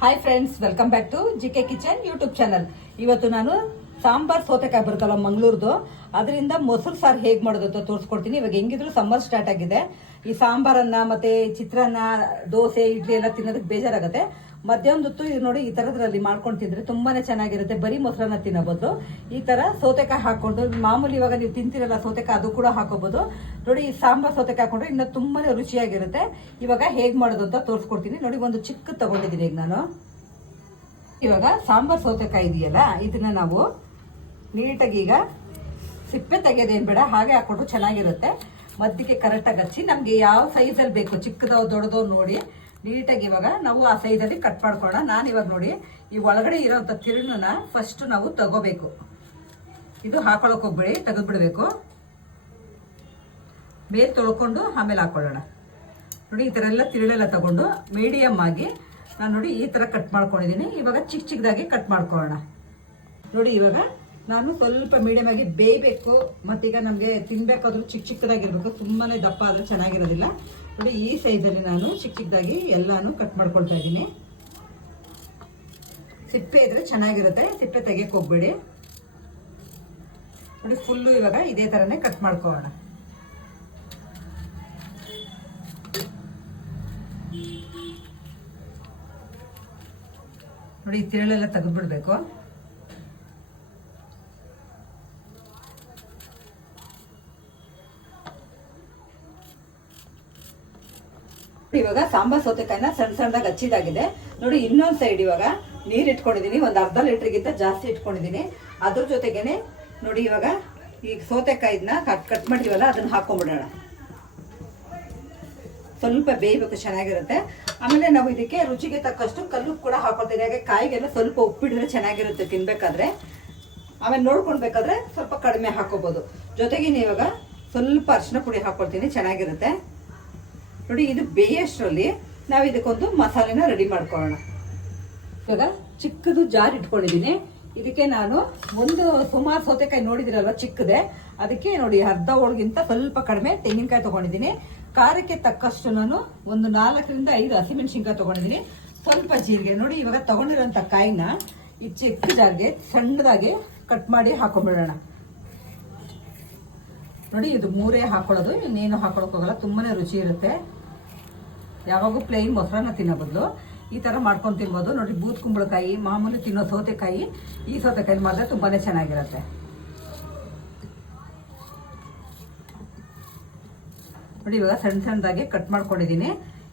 Hi friends welcome back to G K kitchen YouTube channel ಇವತ್ತು ನಾನು ಸಾಂಬಾರ್ ಸೋತೆಕಾಯಿ ಬರುತ್ತಲ್ಲ ಮಂಗಳೂರ್ದು, ಅದರಿಂದ ಮೊಸರು ಸಾರು ಹೇಗೆ ಮಾಡೋದು ಅಂತ ತೋರಿಸ್ಕೊಡ್ತೀನಿ. ಇವಾಗ ಹೆಂಗಿದ್ರು ಸಮ್ಮರ್ ಸ್ಟಾರ್ಟ್ ಆಗಿದೆ. ಈ ಸಾಂಬಾರನ್ನ ಮತ್ತೆ ಚಿತ್ರಾನ್ನ, ದೋಸೆ, ಇಡ್ಲಿ ಎಲ್ಲ ತಿನ್ನೋದಕ್ಕೆ ಬೇಜಾರಾಗುತ್ತೆ. ಮಧ್ಯಾಹ್ನದ ಹೊತ್ತು ಇದು ನೋಡಿ ಈ ಥರದ್ರಲ್ಲಿ ಮಾಡ್ಕೊಂಡು ತಿಂದ್ರೆ ತುಂಬಾನೇ ಚೆನ್ನಾಗಿರುತ್ತೆ. ಬರೀ ಮೊಸರನ್ನ ತಿನ್ನಬಹುದು ಈ ಥರ ಸೌತೆಕಾಯಿ ಹಾಕೊಂಡು, ಮಾಮೂಲಿ ಇವಾಗ ನೀವು ತಿಂತಿರಲ್ಲ ಸೌತೆಕಾಯಿ, ಅದು ಕೂಡ ಹಾಕೋಬಹುದು ನೋಡಿ ಈ ಸಾಂಬಾರ್ ಸೌತೆಕಾಯಿ ಹಾಕೊಂಡ್ರೆ ಇನ್ನೂ ತುಂಬಾನೇ ರುಚಿಯಾಗಿರುತ್ತೆ. ಇವಾಗ ಹೇಗೆ ಮಾಡೋದು ಅಂತ ತೋರಿಸ್ಕೊಡ್ತೀನಿ. ನೋಡಿ ಒಂದು ಚಿಕ್ಕ ತಗೊಂಡಿದ್ದೀನಿ ಈಗ ನಾನು. ಇವಾಗ ಸಾಂಬಾರ್ ಸೌತೆಕಾಯಿ ಇದೆಯಲ್ಲ, ಇದನ್ನ ನಾವು ನೀಟಾಗಿ ಈಗ ಸಿಪ್ಪೆ ತೆಗೆಯೋದೇನು ಬೇಡ, ಹಾಗೆ ಹಾಕೊಂಡ್ರು ಚೆನ್ನಾಗಿರುತ್ತೆ. ಮದ್ದಿಗೆ ಕರೆಕ್ಟಾಗಿ ಹಚ್ಚಿ, ನಮಗೆ ಯಾವ ಸೈಜಲ್ಲಿ ಬೇಕು, ಚಿಕ್ಕದೋ ದೊಡ್ಡದೋ ನೋಡಿ. ನೀಟಾಗಿ ಇವಾಗ ನಾವು ಆ ಸೈಜಲ್ಲಿ ಕಟ್ ಮಾಡ್ಕೊಳ್ಳೋಣ. ನಾನು ಇವಾಗ ನೋಡಿ, ಈ ಒಳಗಡೆ ಇರೋಂಥ ತಿರುಳನ್ನ ಫಸ್ಟ್ ನಾವು ತಗೋಬೇಕು. ಇದು ಹಾಕೊಳಕ್ ಹೋಗ್ಬೇಡಿ, ತೆಗೆದ್ಬಿಡ್ಬೇಕು. ಮೇಲ್ ತೊಳ್ಕೊಂಡು ಆಮೇಲೆ ಹಾಕೊಳ್ಳೋಣ. ನೋಡಿ, ಈ ಥರ ಎಲ್ಲ ತಿರುಳೆಲ್ಲ ತಗೊಂಡು ಮೀಡಿಯಮ್ ಆಗಿ ನಾನು ನೋಡಿ ಈ ಥರ ಕಟ್ ಮಾಡ್ಕೊಂಡಿದ್ದೀನಿ ಇವಾಗ ಚಿಕ್ಕ ಚಿಕ್ಕದಾಗಿ ಕಟ್ ಮಾಡ್ಕೊಳ್ಳೋಣ. ನೋಡಿ, ಇವಾಗ ನಾನು ಸ್ವಲ್ಪ ಮೀಡಿಯಮ್ ಆಗಿ ಬೇಯಬೇಕು. ಮತ್ತೀಗ ನಮಗೆ ತಿನ್ಬೇಕಾದ್ರೂ ಚಿಕ್ಕ ಚಿಕ್ಕದಾಗಿರ್ಬೇಕು. ತುಂಬಾನೇ ದಪ್ಪ ಆದರೆ ಚೆನ್ನಾಗಿರೋದಿಲ್ಲ. ನೋಡಿ ಈ ಸೈಜಲ್ಲಿ ನಾನು ಚಿಕ್ಕ ಚಿಕ್ಕದಾಗಿ ಎಲ್ಲಾನು ಕಟ್ ಮಾಡ್ಕೊಳ್ತಾ ಇದ್ದೀನಿ. ಸಿಪ್ಪೆ ಇದ್ರೆ ಚೆನ್ನಾಗಿರುತ್ತೆ, ಸಿಪ್ಪೆ ತೆಗಿಯಕ್ಕೆ ಹೋಗ್ಬೇಡಿ. ನೋಡಿ ಫುಲ್ಲು ಇವಾಗ ಇದೇ ಥರನೇ ಕಟ್ ಮಾಡ್ಕೋಣ ನೋಡಿ ತಿರುಳೆಲ್ಲ ತೆಗೆದ್ಬಿಡ್ಬೇಕು. ಇವಾಗ ಸಾಂಬಾರ್ ಸೌತೆಕಾಯಿನ ಸಣ್ಣ ಸಣ್ಣದಾಗ ಹಚ್ಚಿದಾಗಿದೆ ನೋಡಿ, ಇನ್ನೊಂದು ಸೈಡ್ ಇವಾಗ ನೀರ್ ಇಟ್ಕೊಂಡಿದೀನಿ ಒಂದ್ ಅರ್ಧ ಲೀಟ್ರಿಗಿಂತ ಜಾಸ್ತಿ ಇಟ್ಕೊಂಡಿದ್ದೀನಿ. ಅದ್ರ ಜೊತೆಗೇನೆ ನೋಡಿ, ಇವಾಗ ಈ ಸೌತೆಕಾಯಿನ ಕಟ್ ಕಟ್ ಮಾಡಿವಲ್ಲ ಅದನ್ನ ಹಾಕೊಂಡ್ಬಿಡೋಣ ಸ್ವಲ್ಪ ಬೇಯಬೇಕು, ಚೆನ್ನಾಗಿರುತ್ತೆ. ಆಮೇಲೆ ನಾವು ಇದಕ್ಕೆ ರುಚಿಗೆ ತಕ್ಕಷ್ಟು ಕಲ್ಲು ಕೂಡ ಹಾಕೊಳ್ತೀನಿ. ಹಾಗೆ ಕಾಯಿಗೆಲ್ಲ ಸ್ವಲ್ಪ ಉಪ್ಪಿಡಿದ್ರೆ ಚೆನ್ನಾಗಿರುತ್ತೆ ತಿನ್ಬೇಕಾದ್ರೆ. ಆಮೇಲೆ ನೋಡ್ಕೊಳ್ಬೇಕಾದ್ರೆ ಸ್ವಲ್ಪ ಕಡಿಮೆ ಹಾಕೋಬಹುದು ಜೊತೆಗೆ ಇವಾಗ ಸ್ವಲ್ಪ ಅರಿಶಿನ ಪುಡಿ ಹಾಕೊಳ್ತೀನಿ. ಚೆನ್ನಾಗಿರುತ್ತೆ. ನೋಡಿ, ಇದು ಬೇಯಷ್ಟರಲ್ಲಿ ನಾವು ಇದಕ್ಕೊಂದು ಮಸಾಲೆನ ರೆಡಿ ಮಾಡ್ಕೊಳ್ಳೋಣ. ಇವಾಗ ಚಿಕ್ಕದು ಜಾರ್ ಇಟ್ಕೊಂಡಿದ್ದೀನಿ. ಇದಕ್ಕೆ ನಾನು ಒಂದು ಸುಮಾರು ಸೌತೆಕಾಯಿ ನೋಡಿದಿರಲ್ವ ಚಿಕ್ಕದೆ? ಅದಕ್ಕೆ ನೋಡಿ, ಅರ್ಧ ಹೋಳಿಗಿಂತ ಸ್ವಲ್ಪ ಕಡಿಮೆ ತೆಂಗಿನಕಾಯಿ ತಗೊಂಡಿದ್ದೀನಿ. ಖಾರಕ್ಕೆ ತಕ್ಕಷ್ಟು ನಾನು ಒಂದು ನಾಲ್ಕರಿಂದ ಐದು ಹಸಿಮೆಣಸಿನ್ಕಾಯಿ ತಗೊಂಡಿದ್ದೀನಿ. ಸ್ವಲ್ಪ ಜೀರಿಗೆ. ನೋಡಿ, ಇವಾಗ ತೊಗೊಂಡಿರೋಂಥ ಕಾಯಿನ ಈ ಚಿಕ್ಕ ಜಾರ್ಗೆ ಸಣ್ಣದಾಗಿ ಕಟ್ ಮಾಡಿ ಹಾಕೊಂಡ್ಬಿಡೋಣ ನೋಡಿ, ಇದು ಮೂರೇ ಹಾಕೊಳ್ಳೋದು, ಇನ್ನೇನು ಹಾಕೊಳಕ್ ಹೋಗಲ್ಲ, ತುಂಬಾನೇ ರುಚಿ ಇರುತ್ತೆ. ಯಾವಾಗೂ ಪ್ಲೇನ್ ಮೊಸರನ್ನ ತಿನ್ನೋ ಬದಲು. ಈ ಥರ ಮಾಡ್ಕೊಂಡು ತಿನ್ಬೋದು. ನೋಡಿ ಬೂತ್ ಕುಂಬಳಕಾಯಿ, ಮಾಮೂಲಿ ತಿನ್ನೋ ಸೌತೆಕಾಯಿ, ಈ ಸೌತೆಕಾಯಿ ಮಾತ್ರ ತುಂಬಾ ಚೆನ್ನಾಗಿರುತ್ತೆ. ನೋಡಿ, ಇವಾಗ ಸಣ್ಣ ಸಣ್ಣದಾಗಿ ಕಟ್ ಮಾಡ್ಕೊಂಡಿದ್ದೀನಿ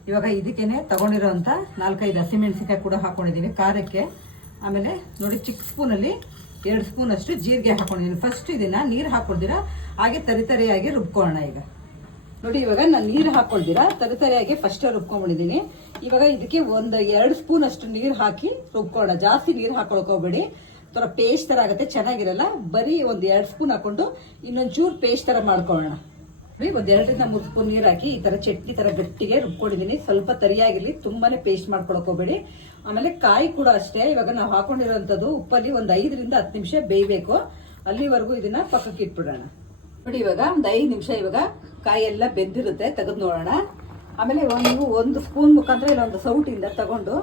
ಇವಾಗ ಇದಕ್ಕೇನೆ ತೊಗೊಂಡಿರೋಂಥ ನಾಲ್ಕೈದು ಹಸಿಮೆಣಸಿನ್ಕಾಯಿ ಕೂಡ ಹಾಕೊಂಡಿದ್ದೀನಿ ಖಾರಕ್ಕೆ. ಆಮೇಲೆ ನೋಡಿ ಚಿಕ್ಕ ಸ್ಪೂನಲ್ಲಿ ಎರಡು ಸ್ಪೂನಷ್ಟು ಜೀರಿಗೆ ಹಾಕೊಂಡಿದ್ದೀನಿ ಫಸ್ಟ್ ಇದನ್ನು ನೀರು ಹಾಕ್ಕೊಡ್ದಿರ, ಹಾಗೆ ತರಿತರಿಯಾಗಿ ರುಬ್ಕೊಳ್ಳೋಣ ಈಗ. ನೋಡಿ, ಇವಾಗ ನಾನು ನೀರು ಹಾಕೊಳ್ದಿರಾ ತರತರಿಯಾಗಿ ಫಸ್ಟ್ ರುಬ್ಕೊಂಡ್ಬಿಟ್ಟಿದ್ದೀನಿ ಇವಾಗ ಇದಕ್ಕೆ ಒಂದು, ಎರಡು ಸ್ಪೂನ್ ಅಷ್ಟು ನೀರು ಹಾಕಿ ರುಬ್ಕೊಳ್ಳೋಣ. ಜಾಸ್ತಿ ನೀರು ಹಾಕೊಳ್ಕೋಬೇಡಿ ಥರ ಪೇಸ್ಟ್ ಥರ ಆಗುತ್ತೆ, ಚೆನ್ನಾಗಿರಲ್ಲ. ಬರೀ ಒಂದು ಎರಡು ಸ್ಪೂನ್ ಹಾಕೊಂಡು ಇನ್ನೊಂಚೂರು ಪೇಸ್ಟ್ ಥರ ಮಾಡ್ಕೊಳ್ಳೋಣ. ಒಂದು ಎರಡರಿಂದ ಮೂರು ಸ್ಪೂನ್ ನೀರು ಹಾಕಿ ಈ ತರ ಚಟ್ನಿ ತರ ಗಟ್ಟಿಗೆ ರುಬ್ಕೊಂಡಿದ್ದೀನಿ ಸ್ವಲ್ಪ ತರಿಯಾಗಿರಲಿ ತುಂಬಾ ಪೇಸ್ಟ್ ಮಾಡ್ಕೊಳಕೋಬೇಡಿ ಆಮೇಲೆ ಕಾಯಿ ಕೂಡ ಅಷ್ಟೇ. ಇವಾಗ ನಾವು ಹಾಕೊಂಡಿರೋಂಥದ್ದು ಉಪ್ಪಲ್ಲಿ ಒಂದು ಐದರಿಂದ ಹತ್ತು ನಿಮಿಷ ಬೇಯಬೇಕು. ಅಲ್ಲಿವರೆಗೂ ಇದನ್ನ ಪಕ್ಕಕ್ಕೆ ಇಟ್ಬಿಡೋಣ. ನೋಡಿ ಇವಾಗ, ಒಂದು ಐದು ನಿಮಿಷ ಇವಾಗ ಕಾಯಿ ಎಲ್ಲ ಬೆಂದಿರುತ್ತೆ, ತೆಗೆದು ನೋಡೋಣ. ಆಮೇಲೆ ನೀವು ಒಂದು ಸ್ಪೂನ್ ಮುಖಾಂತರ ಇಲ್ಲ ಒಂದು ಸೌಟಿಂದ ತಗೊಂಡು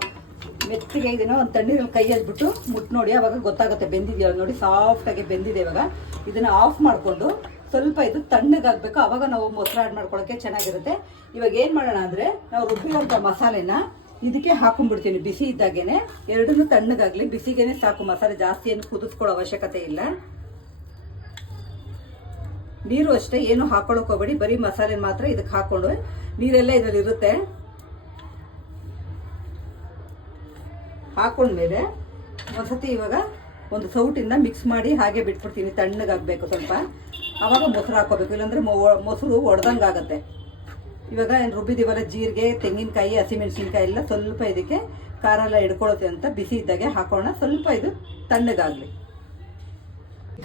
ಮೆತ್ತಿಗೆ ಇದೇನೋ ಒಂದು ತಣ್ಣೀರಲ್ಲಿ ಕೈ ಹಚ್ಬಿಟ್ಟು ಮುಟ್ಟು ನೋಡಿ, ಅವಾಗ ಗೊತ್ತಾಗುತ್ತೆ ಬೆಂದಿದೆಯಲ್ಲ ನೋಡಿ ಸಾಫ್ಟಾಗಿ ಬೆಂದಿದೆ ಇವಾಗ. ಇದನ್ನ ಆಫ್ ಮಾಡಿಕೊಂಡು ಸ್ವಲ್ಪ ಇದು ತಣ್ಣಗಾಗ್ಬೇಕು, ಅವಾಗ ನಾವು ಮೊಸರು ಆ್ಯಡ್ ಮಾಡ್ಕೊಳಕ್ಕೆ ಚೆನ್ನಾಗಿರುತ್ತೆ. ಇವಾಗ ಏನು ಮಾಡೋಣ ಅಂದರೆ, ನಾವು ರುಬ್ಬಿರೋಂಥ ಮಸಾಲೆನ ಇದಕ್ಕೆ ಹಾಕೊಂಡ್ಬಿಡ್ತೀನಿ, ಬಿಸಿ ಇದ್ದಾಗೇನೆ. ಎರಡನ್ನೂ ತಣ್ಣಗಾಗಲಿ, ಬಿಸಿಗೇನೆ ಸಾಕು ಮಸಾಲೆ ಜಾಸ್ತಿ ಏನು ಕುದಿಸ್ಕೊಳ್ಳೋ ಅವಶ್ಯಕತೆ ಇಲ್ಲ. ನೀರು ಅಷ್ಟೇ, ಏನು ಹೋಗ್ಬೇಡಿ, ಬರೀ ಮಸಾಲೆ ಮಾತ್ರ ಇದಕ್ಕೆ ಹಾಕೊಂಡು ನೀರೆಲ್ಲ ಇದರಲ್ಲಿ ಇರುತ್ತೆ. ಹಾಕೊಂಡ್ಮೇಲೆ ಒಂದ್ಸತಿ ಇವಾಗ ಒಂದು ಸೌಟಿಂದ ಮಿಕ್ಸ್ ಮಾಡಿ ಹಾಗೆ ಬಿಟ್ಬಿಡ್ತೀನಿ, ತಣ್ಣಗಾಗಬೇಕು ಸ್ವಲ್ಪ. ಆವಾಗ ಮೊಸರು ಹಾಕೋಬೇಕು ಇಲ್ಲಾಂದ್ರೆ ಮೊಸರು ಒಡೆದಂಗೆ ಆಗುತ್ತೆ. ಇವಾಗ ಏನು ರುಬ್ಬಿದೀವಲ್ಲ, ಜೀರಿಗೆ, ತೆಂಗಿನಕಾಯಿ, ಹಸಿಮೆಣಸಿನ್ಕಾಯಿ ಎಲ್ಲ ಸ್ವಲ್ಪ ಇದಕ್ಕೆ ಖಾರ ಎಲ್ಲ ಹಿಡ್ಕೊಳುತ್ತೆ ಅಂತ ಬಿಸಿ ಇದ್ದಾಗೆ ಹಾಕೋಣ. ಸ್ವಲ್ಪ ಇದು ತಣ್ಣಗಾಗಲಿ.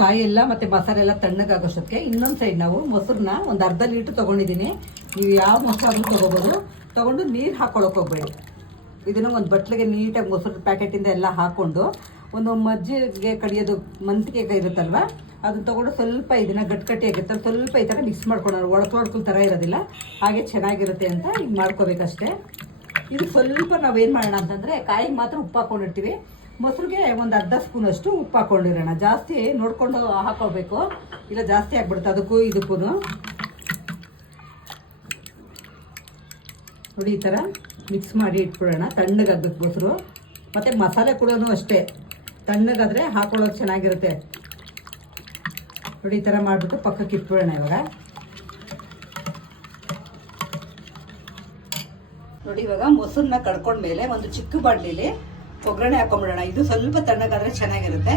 ಕಾಯಿ ಎಲ್ಲ ಮತ್ತೆ ಮಸಾಲೆ ಎಲ್ಲ ತಣ್ಣಗಾಗೋಷ್ಟೊತ್ತಿಗೆ ಇನ್ನೊಂದು ಸೈಡ್ ನಾವು ಮೊಸರನ್ನ ಒಂದು ಅರ್ಧ ಲೀಟ್ರ್ ತೊಗೊಂಡಿದ್ದೀನಿ. ನೀವು ಯಾವ ಮೊಸರು ತೊಗೋಬೋದು. ತೊಗೊಂಡು ನೀರು ಹಾಕೊಳಕ್ ಹೋಗ್ಬೇಡಿ. ಇದನ್ನು ಒಂದು ಬಟ್ಲಿಗೆ ನೀಟಾಗಿ ಮೊಸರು ಪ್ಯಾಕೆಟಿಂದ ಎಲ್ಲ ಹಾಕ್ಕೊಂಡು ಒಂದು ಮಜ್ಜಿಗೆ ಕಡಿಯೋದು ಮಂತಿಗೆ ಇರುತ್ತಲ್ವ? ಅದನ್ನ ತೊಗೊಂಡು ಸ್ವಲ್ಪ ಇದನ್ನ ಗಟ್ಟಿ ಸ್ವಲ್ಪ ಈ ಥರ ಮಿಕ್ಸ್ ಮಾಡ್ಕೊಳ್ಳೋಣ ಒಡ್ಕೊಳ್ಕೊಳ್ ಥರ ಇರೋದಿಲ್ಲ. ಹಾಗೆ ಚೆನ್ನಾಗಿರುತ್ತೆ ಅಂತ ಈಗ ಮಾಡ್ಕೋಬೇಕಷ್ಟೇ. ಇದು ಸ್ವಲ್ಪ ನಾವೇನು ಮಾಡೋಣ ಅಂತಂದರೆ ಕಾಯಿಗೆ ಮಾತ್ರ ಉಪ್ಪು ಹಾಕೊಂಡಿರ್ತೀವಿ. ಮೊಸರಿಗೆ ಒಂದು ಅರ್ಧ ಸ್ಪೂನ್ ಅಷ್ಟು ಉಪ್ಪು ಹಾಕ್ಕೊಂಡಿರೋಣ ಜಾಸ್ತಿ ನೋಡ್ಕೊಂಡು ಹಾಕೋಬೇಕು ಇಲ್ಲ, ಜಾಸ್ತಿ ಆಗ್ಬಿಡುತ್ತೆ ಅದಕ್ಕೂ ಇದಕ್ಕೂ. ನೋಡಿ, ಈ ಥರ ಮಿಕ್ಸ್ ಮಾಡಿ ಇಟ್ಬಿಡೋಣ. ತಣ್ಣಗಾಗಬೇಕು ಮೊಸರು. ಮತ್ತು ಮಸಾಲೆ ಕೂಡ ಅಷ್ಟೇ. ತಣ್ಣಗಾದರೆ ಹಾಕ್ಕೊಳ್ಳೋದು ಚೆನ್ನಾಗಿರುತ್ತೆ. ನೋಡಿ, ಈ ಥರ ಮಾಡಿಬಿಟ್ಟು ಪಕ್ಕಕ್ಕೆ ಇಟ್ಬಿಡೋಣ ಇವಾಗ. ನೋಡಿ, ಇವಾಗ ಮೊಸರನ್ನ ಕಡ್ಕೊಂಡ್ಮೇಲೆ ಒಂದು ಚಿಕ್ಕ ಬಾಣಲಿಲಿ ಒಗ್ಗರಣೆ ಹಾಕೊಂಡ್ಬಿಡೋಣ ಇದು ಸ್ವಲ್ಪ ತಣ್ಣಗಾದ್ರೆ ಚೆನ್ನಾಗಿರುತ್ತೆ.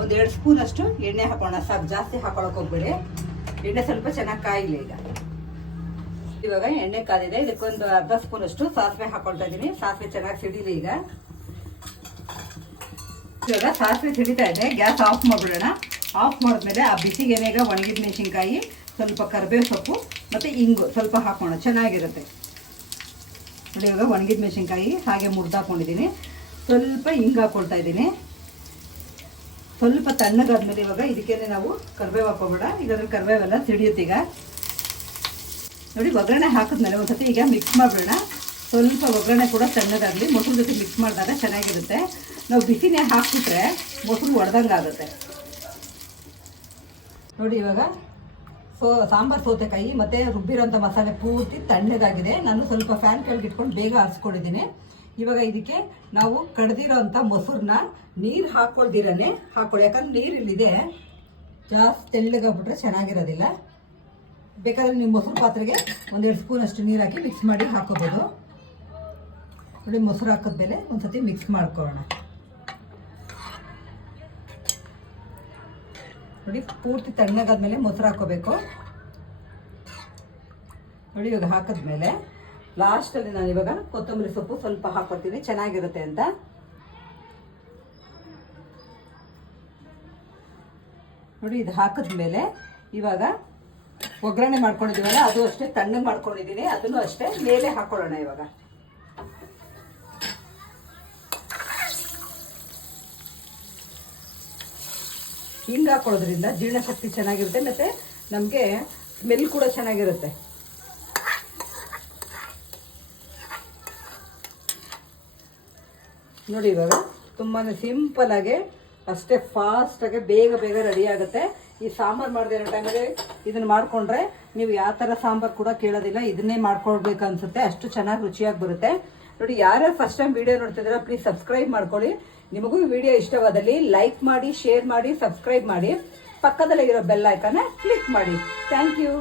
ಒಂದು ಎರಡು ಸ್ಪೂನ್ ಅಷ್ಟು ಎಣ್ಣೆ ಹಾಕೋಣ. ಸಾಕು, ಜಾಸ್ತಿ ಹಾಕೊಳಕ್ ಹೋಗ್ಬೇಡಿ. ಎಣ್ಣೆ ಸ್ವಲ್ಪ ಚೆನ್ನಾಗಿ ಕಾಯಿಲ್ಲ ಈಗ. ಇವಾಗ ಎಣ್ಣೆ ಕಾದಿದೆ. ಇದಕ್ಕೊಂದು ಅರ್ಧ ಸ್ಪೂನ್ ಅಷ್ಟು ಸಾಸಿವೆ ಹಾಕೊಳ್ತಾ ಇದೀನಿ. ಸಾಸಿವೆ ಚೆನ್ನಾಗಿ ಸಿಡಿಲಿ ಈಗ. ಇವಾಗ ಸಾಸಿವೆ ಸಿಡಿತಾ ಇದೆ. Gas off ಮಾಡ್ಬಿಡೋಣ. ಆಫ್ ಮಾಡಿದ್ಮೇಲೆ ಆ ಬಿಸಿಗೆ ಈಗ ಒಣಗಿದ ಮೆಣಸಿನ್ಕಾಯಿ, ಸ್ವಲ್ಪ ಕರಿಬೇವು ಸೊಪ್ಪು ಮತ್ತು ಇಂಗು ಸ್ವಲ್ಪ ಹಾಕೋಣ. ಚೆನ್ನಾಗಿರುತ್ತೆ. ಇವಾಗ ಒಣಗಿದ ಮೆಣಸಿನ್ಕಾಯಿ ಹಾಗೆ ಮುರಿದಾಕೊಂಡಿದ್ದೀನಿ ಸ್ವಲ್ಪ ಹಿಂಗೆ ಹಾಕೊಳ್ತಾ ಇದ್ದೀನಿ. ಸ್ವಲ್ಪ ತಣ್ಣಗಾದ್ಮೇಲೆ ಇವಾಗ ಇದಕ್ಕೇನೆ ನಾವು ಕರಿಬೇವು ಹಾಕೋಬೇಡ. ಇದಾದ್ರೆ ಕರಿಬೇವೆಲ್ಲ ಈಗ. ನೋಡಿ, ಒಗ್ಗರಣೆ ಹಾಕಿದ್ಮೇಲೆ ಒಂದ್ಸತಿ ಈಗ ಮಿಕ್ಸ್ ಮಾಡಿಬಿಡೋಣ. ಸ್ವಲ್ಪ ಒಗ್ಗರಣೆ ಕೂಡ ತಣ್ಣಗಾಗಲಿ. ಮೊಸರು ಜೊತೆ ಮಿಕ್ಸ್ ಮಾಡಿದಾಗ ಚೆನ್ನಾಗಿರುತ್ತೆ. ನಾವು ಬಿಸಿನೇ ಹಾಕಿಬಿಟ್ರೆ ಮೊಸರು ಒಡೆದಂಗೆ ಆಗುತ್ತೆ. ನೋಡಿ, ಇವಾಗ ಸೋ, ಸಾಂಬಾರು ಸೌತೆಕಾಯಿ ಮತ್ತು ರುಬ್ಬಿರೋಂಥ ಮಸಾಲೆ ಪೂರ್ತಿ ತಣ್ಣಗಾಗಿದೆ. ನಾನು ಸ್ವಲ್ಪ ಫ್ಯಾನ್ ಕೆಳಗೆ ಇಟ್ಕೊಂಡು ಬೇಗ ಆರಿಸ್ಕೊಂಡಿದ್ದೀನಿ ಇವಾಗ ಇದಕ್ಕೆ ನಾವು ಕಡ್ದಿರೋಂಥ ಮೊಸರನ್ನ ನೀರು ಹಾಕ್ಕೊಳ್ದಿರನೇ ಹಾಕ್ಕೊಳ್ಳಿ ಯಾಕಂದ್ರೆ ನೀರು ಇಲ್ಲಿದೆ. ಜಾಸ್ತಿ ತೆಳ್ಳಗಾಗ್ಬಿಟ್ರೆ ಚೆನ್ನಾಗಿರೋದಿಲ್ಲ. ಬೇಕಾದ್ರೆ ನೀವು ಮೊಸರು ಪಾತ್ರೆಗೆ ಒಂದೆರಡು ಸ್ಪೂನ್ ಅಷ್ಟು ನೀರು ಹಾಕಿ ಮಿಕ್ಸ್ ಮಾಡಿ ಹಾಕೋಬೋದು. ನೋಡಿ, ಮೊಸರು ಹಾಕಿದ್ಮೇಲೆ ಒಂದ್ಸತಿ ಮಿಕ್ಸ್ ಮಾಡ್ಕೊಳ್ಳೋಣ. ನೋಡಿ, ಪೂರ್ತಿ ತಣ್ಣಗಾದ್ಮೇಲೆ ಮೊಸರು ಹಾಕೋಬೇಕು. ನೋಡಿ, ಇವಾಗ ಹಾಕಿದ್ಮೇಲೆ ಲಾಸ್ಟಲ್ಲಿ ನಾನು ಇವಾಗ ಕೊತ್ತಂಬರಿ ಸೊಪ್ಪು ಸ್ವಲ್ಪ ಹಾಕೊಳ್ತೀನಿ. ಚೆನ್ನಾಗಿರುತ್ತೆ ಅಂತ. ನೋಡಿ, ಇದು ಹಾಕಿದ್ಮೇಲೆ ಇವಾಗ ಒಗ್ಗರಣೆ ಮಾಡ್ಕೊಂಡಿದ್ದೀವಲ್ಲ, ಅದು ಅಷ್ಟೇ ತಣ್ಣಗೆ ಮಾಡ್ಕೊಂಡಿದ್ದೀನಿ. ಅದನ್ನು ಅಷ್ಟೇ ಮೇಲೆ ಹಾಕೊಳ್ಳೋಣ ಇವಾಗ. ಹಿಂಗೆ ಹಾಕೊಳ್ಳೋದ್ರಿಂದ ಜೀರ್ಣಶಕ್ತಿ ಚೆನ್ನಾಗಿರುತ್ತೆ, ಮತ್ತು ನಮಗೆ ಸ್ಮೆಲ್ ಕೂಡ ಚೆನ್ನಾಗಿರುತ್ತೆ. ನೋಡಿ ಇವಾಗ ತುಂಬಾ ಸಿಂಪಲಾಗಿ ಅಷ್ಟೇ ಫಾಸ್ಟಾಗಿ ಬೇಗ ಬೇಗ ರೆಡಿ ಆಗುತ್ತೆ. ಈ ಸಾಂಬಾರು ಮಾಡದೇ ಟೈಮಲ್ಲಿ ಇದನ್ನು ಮಾಡಿಕೊಂಡ್ರೆ ನೀವು ಯಾವ ಥರ ಸಾಂಬಾರು ಕೂಡ ಕೇಳೋದಿಲ್ಲ, ಇದನ್ನೇ ಮಾಡ್ಕೊಳ್ಬೇಕು ಅನ್ಸುತ್ತೆ. ಅಷ್ಟು ಚೆನ್ನಾಗಿ ರುಚಿಯಾಗಿ ಬರುತ್ತೆ. ನೋಡಿ, ಯಾರ್ಯಾರು ಫಸ್ಟ್ ಟೈಮ್ ವಿಡಿಯೋ ನೋಡ್ತಿದ್ದೀರಾ ಪ್ಲೀಸ್ ಸಬ್ಸ್ಕ್ರೈಬ್ ಮಾಡ್ಕೊಳ್ಳಿ. ನಿಮಗೂ ವಿಡಿಯೋ ಇಷ್ಟವಾದಲ್ಲಿ ಲೈಕ್ ಮಾಡಿ ಶೇರ್ ಮಾಡಿ ಸಬ್ಸ್ಕ್ರೈಬ್ ಮಾಡಿ. ಪಕ್ಕದಲ್ಲೇ ಇರೋ ಬೆಲ್ ಐಕನ್ನ ಕ್ಲಿಕ್ ಮಾಡಿ. Thank you